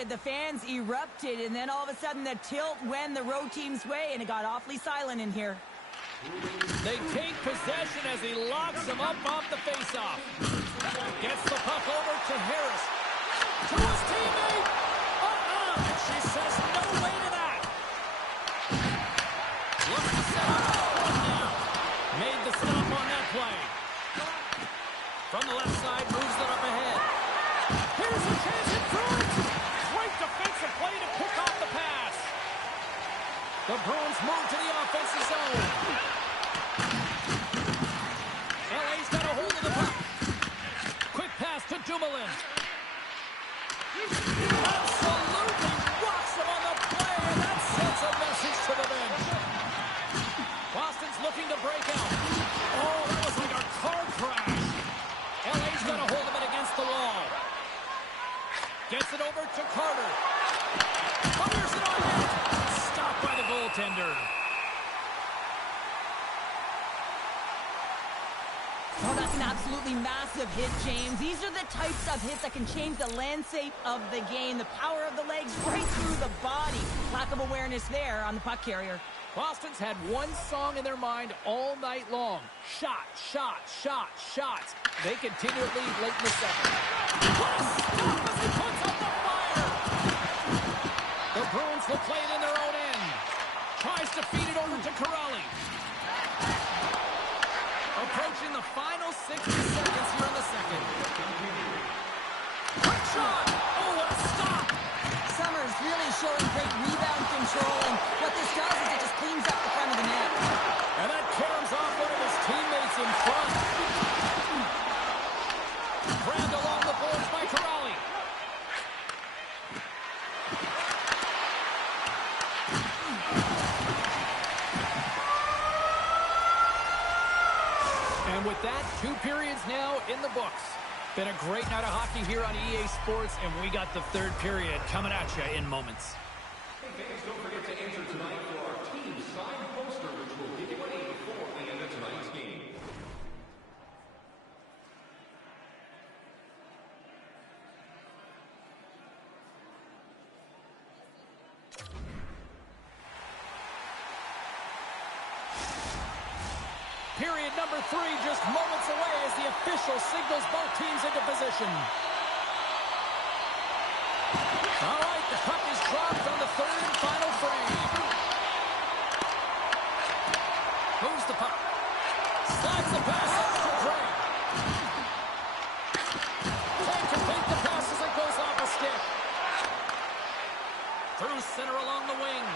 started, the fans erupted, and then all of a sudden the tilt went the road team's way, and it got awfully silent in here. They take possession as he locks him up off the faceoff. Gets the puck over to Harris. To his teammate. And she says no way to that. Looks to set up the point now. Made the stop on that play. From the left side, moves it up ahead. Here's a chance in front. Great defensive play to pick off the pass. The Bruins move to the offensive zone. LA's got a hold of the puck. Quick pass to Dumoulin. Absolutely rocks him on the play, and that sends a message to the bench. Boston's looking to break out. Oh, that was like a car crash. LA's got a hold of it against the wall. Gets it over to Carter. Fires it on net. Stopped by the goaltender. Oh, that's an absolutely massive hit, James. These are the types of hits that can change the landscape of the game. The power of the legs right through the body. Lack of awareness there on the puck carrier. Boston's had one song in their mind all night long. Shot, shot, shot, shots. They continue to lead late in the second. What a stop as he puts up the fire! The Bruins will play it in their own end. Tries to feed it over to Corrali. Approaching the final 60 seconds here in the second. Quick shot! Oh, what a stop! Summers really showing great rebound control, and what this does is it just cleans up the front of the net. And that caroms off one of his teammates in front. Grabbed along the boards by Corrali. And with that, 2 periods now in the books. Been a great night of hockey here on EA Sports, and we got the 3rd period coming at you in moments. Hey fans, don't forget to enter tonight for our team signed poster, which will give away before the end of tonight's game. Period number 3 just moments away as the official signals both teams into position. All right, the puck is dropped on the 3rd and final frame. Moves the puck. Slides the pass up to Gray. Can't complete the pass as it goes off a stick. Through center along the wing.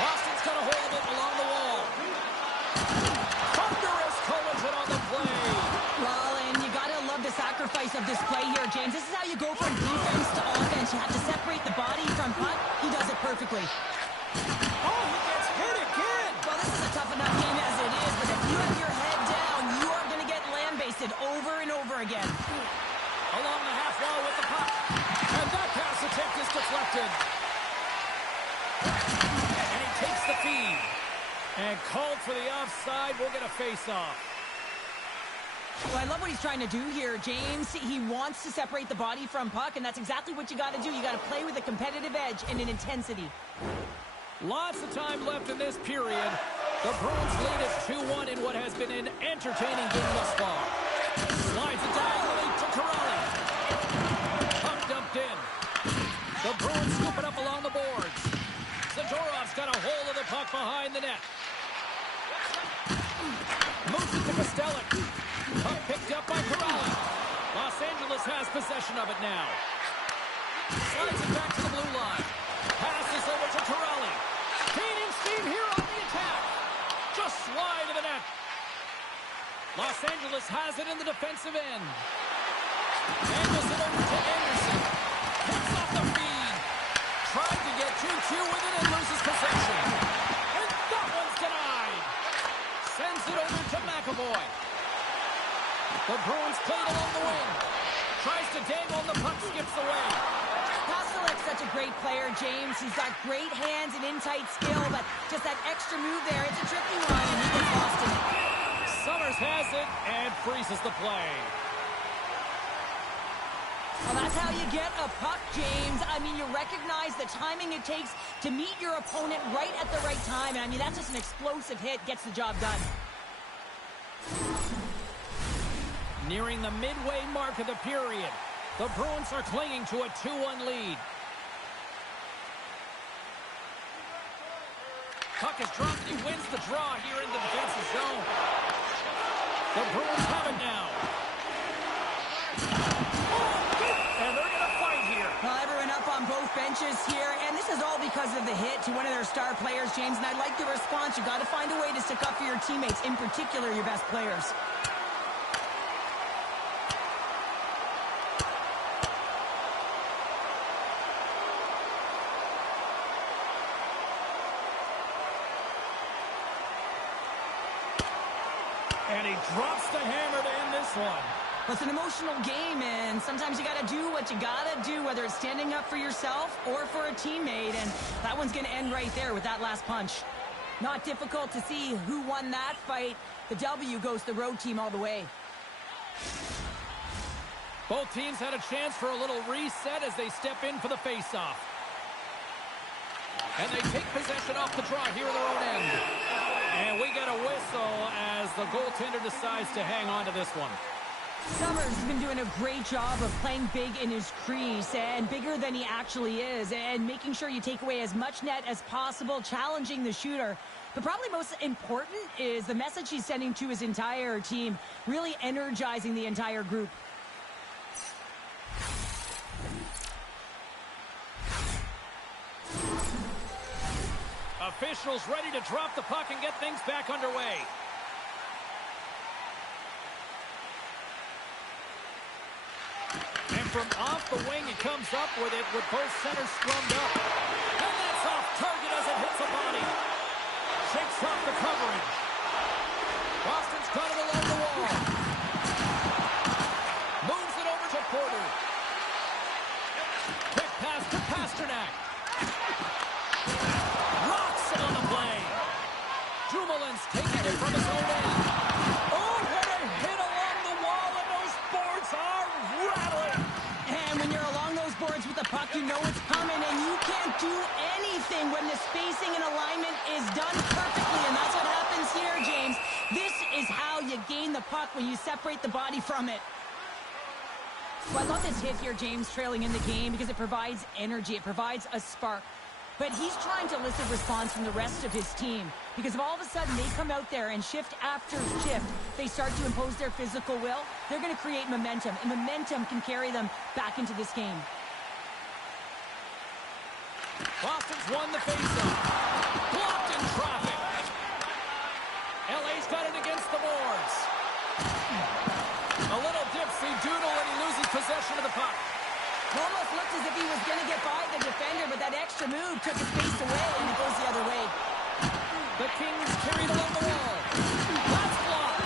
Boston's got a hold of it along the wall. Thunderous collision on the play. Well, and you gotta love the sacrifice of this play here, James. This is how you go from defense to offense. You have to separate the body from puck. He does it perfectly. Oh, he gets hit again. Well, this is a tough enough game as it is, but if you have your head down, you are going to get land-basted over and over again. Along the half wall with the puck. And that pass attempt is deflected. And he takes the feed. And called for the offside. We'll get a face-off. Well, I love what he's trying to do here, James. He wants to separate the body from puck, and that's exactly what you got to do. You got to play with a competitive edge and an intensity. Lots of time left in this period. The Bruins lead at 2-1 in what has been an entertaining game thus far. Slides it diagonally to Corrali. Puck dumped in. The Bruins scoop it up along the boards. Zadorov's got a hold of the puck behind the net. Moves it to Kostelic. Puck picked up by Corrali. Los Angeles has possession of it now. Slides it back to the blue line. Passes over to Corrali. Gaining steam here on the attack. Just wide of the net. Los Angeles has it in the defensive end. Angles it over to Anderson. Picks off the feed. Tried to get 2-2 with it and loses possession. And that one's denied. Sends it over to McAvoy. The Bruins played along the wing. Tries to dangle and the puck skips away. Pastelik's such a great player, James. He's got great hands and in-tight skill, but just that extra move there, it's a tricky one, and he gets lost in it. Summers has it and freezes the play. Well, that's how you get a puck, James. I mean, you recognize the timing it takes to meet your opponent right at the right time. And I mean, that's just an explosive hit, gets the job done. Nearing the midway mark of the period, the Bruins are clinging to a 2-1 lead. Puck is dropped. He wins the draw here in the defensive zone. The Bruins have it now. And they're going to fight here. Well, everyone up on both benches here, and this is all because of the hit to one of their star players, James, and I like the response. You've got to find a way to stick up for your teammates, in particular your best players. And he drops the hammer to end this one. Well, it's an emotional game, and sometimes you got to do what you got to do, whether it's standing up for yourself or for a teammate, and that one's going to end right there with that last punch. Not difficult to see who won that fight. The W goes to the road team all the way. Both teams had a chance for a little reset as they step in for the faceoff. And they take possession off the draw here at their own end. And we get a whistle as the goaltender decides to hang on to this one. Summers has been doing a great job of playing big in his crease and bigger than he actually is and making sure you take away as much net as possible, challenging the shooter. But probably most important is the message he's sending to his entire team, really energizing the entire group. Officials ready to drop the puck and get things back underway. And from off the wing, he comes up with it with both centers scrummed up. And that's off target as it hits the body. Shakes off the coverage. Boston's got it along the wall. Moves it over to Porter. Quick pass to Pasternak. Rocks it on the play. Dumoulin's taking it from his own end. Oh, what a hit along the wall, and those boards are rattling. And when you're along those boards with the puck, you know it's coming, and you can't do anything when the spacing and alignment is done perfectly, and that's what happens here, James. This is how you gain the puck, when you separate the body from it. Well, I love this hit here, James, trailing in the game, because it provides energy. It provides a spark. But he's trying to elicit response from the rest of his team. Because if all of a sudden they come out there and shift after shift, they start to impose their physical will, they're going to create momentum. And momentum can carry them back into this game. Boston's won the faceoff. Blocked in traffic. LA's got it against the boards. A little dipsy doodle and he loses possession of the puck. Almost looked as if he was going to get by the defender, but that extra move took his face away, and it goes the other way. The Kings carried along the wall. That's blocked.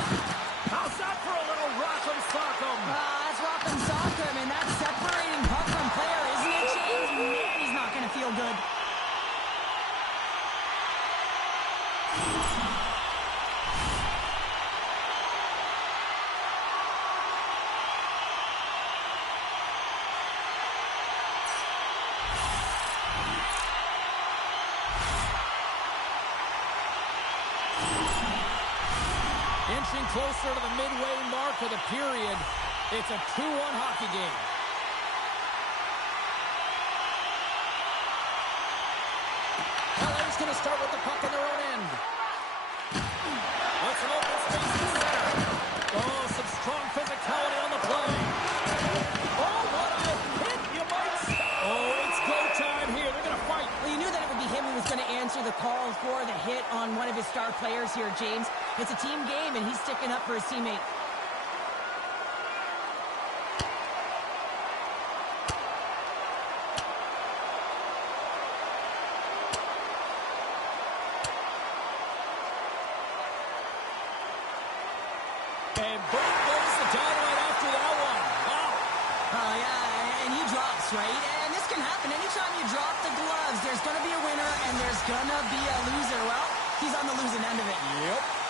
How's that for a little rock'em sock'em? That's rock'em sock'em, and that's separating puck from player, isn't it, James? Man, he's not going to feel good. Inching closer to the midway mark of the period. It's a 2-1 hockey game. LA's going to start with the puck in their own end. With some open space in center. Oh, some strong physicality on the play. Oh, what a hit, you might say. Oh, it's go time here. They're going to fight. Well, you knew that it would be him who was going to answer the call for the hit on one of his star players here, James. It's a team game, and he's sticking up for his teammate. And boom goes the dynamite after that one. Wow. Oh, yeah, and he drops, right? And this can happen. Anytime you drop the gloves, there's going to be a winner, and there's going to be a loser. Well, he's on the losing end of it. Yep.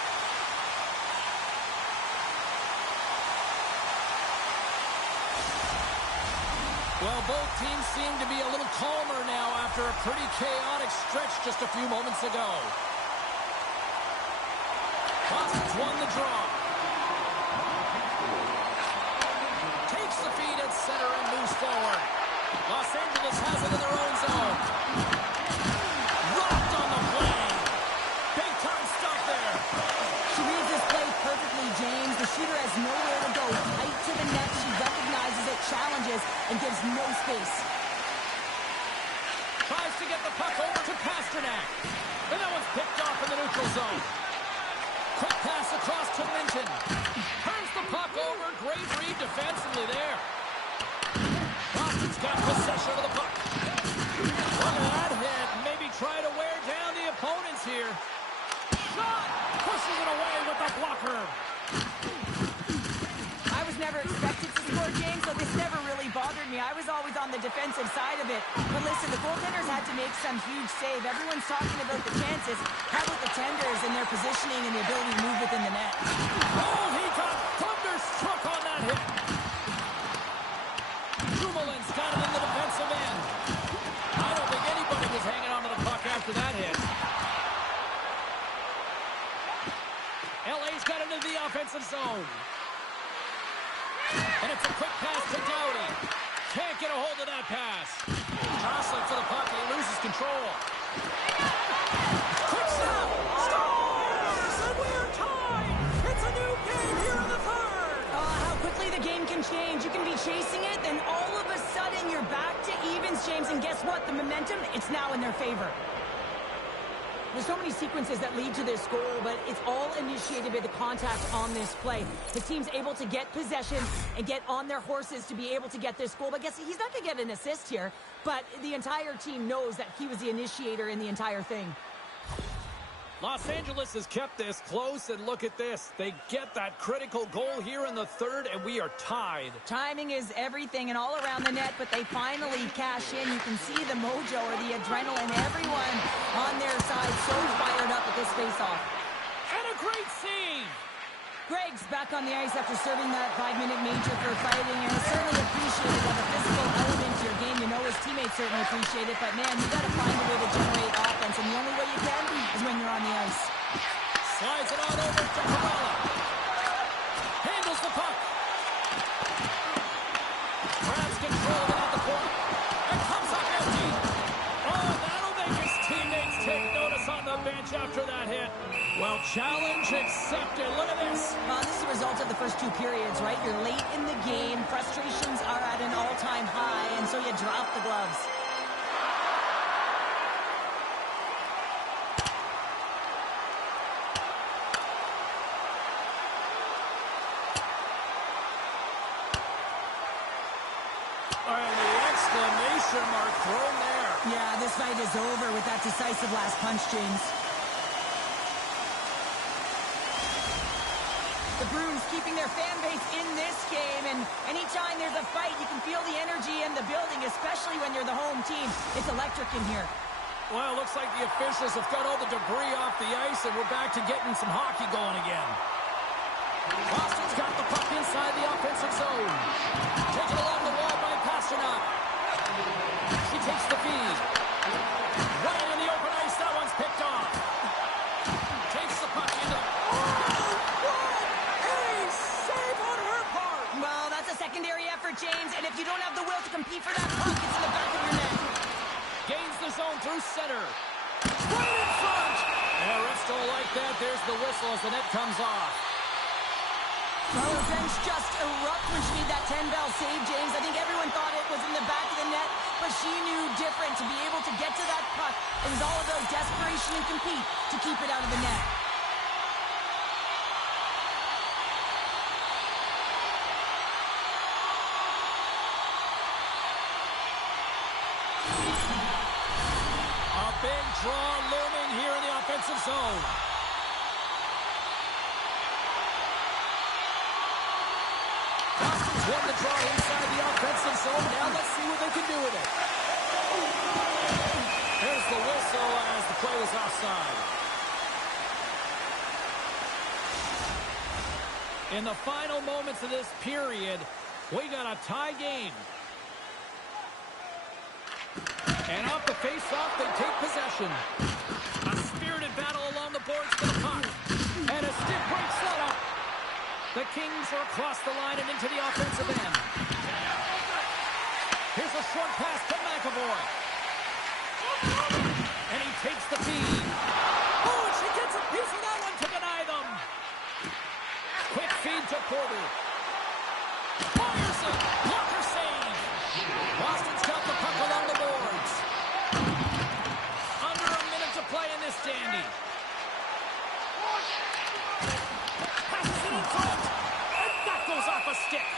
Well, both teams seem to be a little calmer now after a pretty chaotic stretch just a few moments ago. Boston's won the draw. Takes the feed at center and moves forward. Los Angeles has it in their own zone. Rocked on the play. Big time stuff there. She reads this play perfectly, James. The shooter has nowhere to go. Tight to the net. She recognizes it, challenges, and gives no space. Tries to get the puck over to Pasternak. And that one's picked off in the neutral zone. Quick pass across to Minton. Turns the puck over. Great read defensively there. Boston's got possession of the puck. Look at that hit. Maybe try to wear down the opponents here. Shot! Pushes it away with the blocker. I was never expected to score, James, so this never really bothered me. I was always on the defensive side of it. But listen, the goaltenders had to make some huge save. Everyone's talking about the chances. How about the tenders and their positioning and the ability to move within the net? Oh, he got thunderstruck on that hit. Dumoulin's got it in the defensive end. I don't think anybody was hanging on to the puck after that hit. LA's got into the offensive zone. And it's a quick pass to Doughty. Can't get a hold of that pass. Jostling for the puck. He loses control. Quick stop. Scores! And we're tied. It's a new game here in the third. How quickly the game can change. You can be chasing it, then all of a sudden you're back to evens, James. And guess what? The momentum, it's now in their favor. There's so many sequences that lead to this goal, but it's all initiated by the contact on this play. The team's able to get possession and get on their horses to be able to get this goal. But guess he's not going to get an assist here, but the entire team knows that he was the initiator in the entire thing. Los Angeles has kept this close, and look at this. They get that critical goal here in the third, and we are tied. Timing is everything and all around the net, but they finally cash in. You can see the mojo or the adrenaline. Everyone on their side so fired up at this face-off. And a great save! Gregg's back on the ice after serving that 5-minute major for fighting, and it's certainly appreciated of a physical element to your game. You know his teammates certainly appreciate it, but man, you got to find a way to generate offense, and the only way you can is when you're on the ice. Slides it on over to Corella. Handles the puck. Grabs control without the point. And comes up empty. Oh, that'll make his teammates take notice on the bench after that hit. Well, challenge accepted. Look at this. This is a result of the first two periods, right? You're late in the game. Frustrations are at an all-time high, and so you drop the gloves. And the exclamation mark thrown there. Yeah, this fight is over with that decisive last punch, James. The Bruins keeping their fan base in this game, and anytime there's a fight, you can feel the energy in the building, especially when you're the home team. It's electric in here. Well, it looks like the officials have got all the debris off the ice, and we're back to getting some hockey going again. Boston's got the puck inside the offensive zone. Taken along the wall by Pasternak. She takes the feed. Running in the open ice, that one's picked off. Takes the puck into the... Secondary effort, James, and if you don't have the will to compete for that puck, it's in the back of your net. Gains the zone through center. Right in front! Yeah, refs don't like that. There's the whistle as the net comes off. Well, the bench just erupt when she made that 10-bell save, James. I think everyone thought it was in the back of the net, but she knew different to be able to get to that puck. It was all about desperation and compete to keep it out of the net. Big draw looming here in the offensive zone. Boston's won the draw inside the offensive zone. Now let's see what they can do with it. There's the whistle as the play was offside. In the final moments of this period, we got a tie game. face-off, they take possession. A spirited battle along the boards for the puck. And a stick break setup. The Kings are across the line and into the offensive end. Here's a short pass to McAvoy. And he takes the feed. Oh, and she gets a piece of that one to deny them. Quick feed to Porter. Fires it. Blocker save. Boston's got the puck along the boards. Under a minute to play in this dandy. Passes it in front. And that goes off a stick.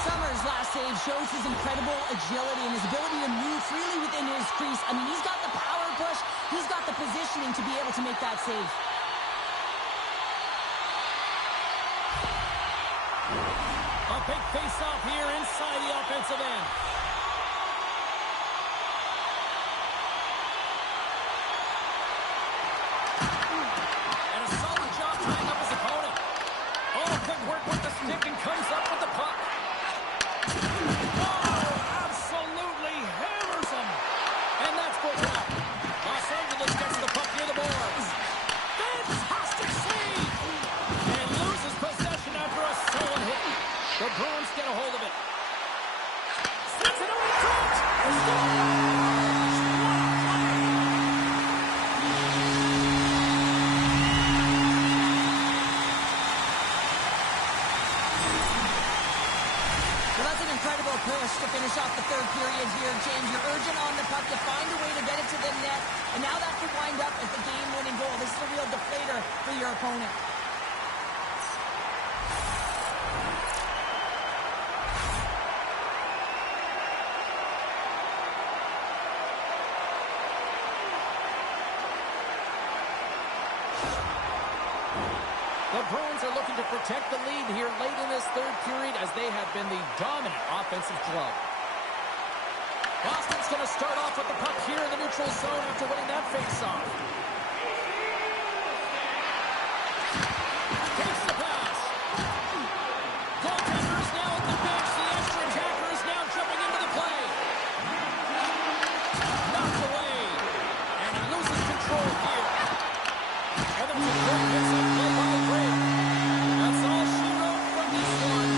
Summers' last save shows his incredible agility and his ability to move freely within his crease. I mean, he's got the power push. He's got the positioning to be able to make that save. A big face-off here inside the offensive end. And a solid job tying up his opponent. Oh, good work with the stick and comes up with the puck. Oh, absolutely hammers him. And that's good out. Los Angeles gets the puck near the boards. Fantastic save. And loses possession after a solid hit. The Bruins get a hold of it. Sends it over the front. Well, that's an incredible push to finish off the third period here, James. You're urgent on the puck. You find a way to get it to the net. And now that could wind up as the game-winning goal. This is a real deflator for your opponent. The Bruins are looking to protect the lead here late in this third period as they have been the dominant offensive club. Boston's going to start off with the puck here in the neutral zone after winning that faceoff. Takes the pass. Goaltender is now at the bench. The extra attacker is now jumping into the play. Knocked away. And he loses control here. And there's a great mix-up play by Graham. That's all she wrote from this one.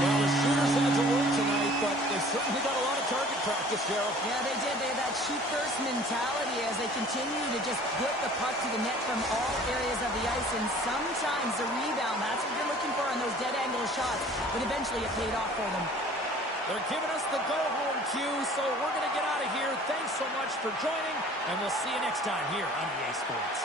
Well, the shooters had to work tonight, but they certainly got a lot of target practice, Gerald. Yeah, they did. They had that shoot-first mentality as they continue to just put the puck to the net from all areas of the ice. And sometimes the rebound, that's what you're looking for on those dead-angle shots. But eventually it paid off for them. They're giving us the go-home cue, so we're going to get out of here. Thanks so much for joining, and we'll see you next time here on EA Sports.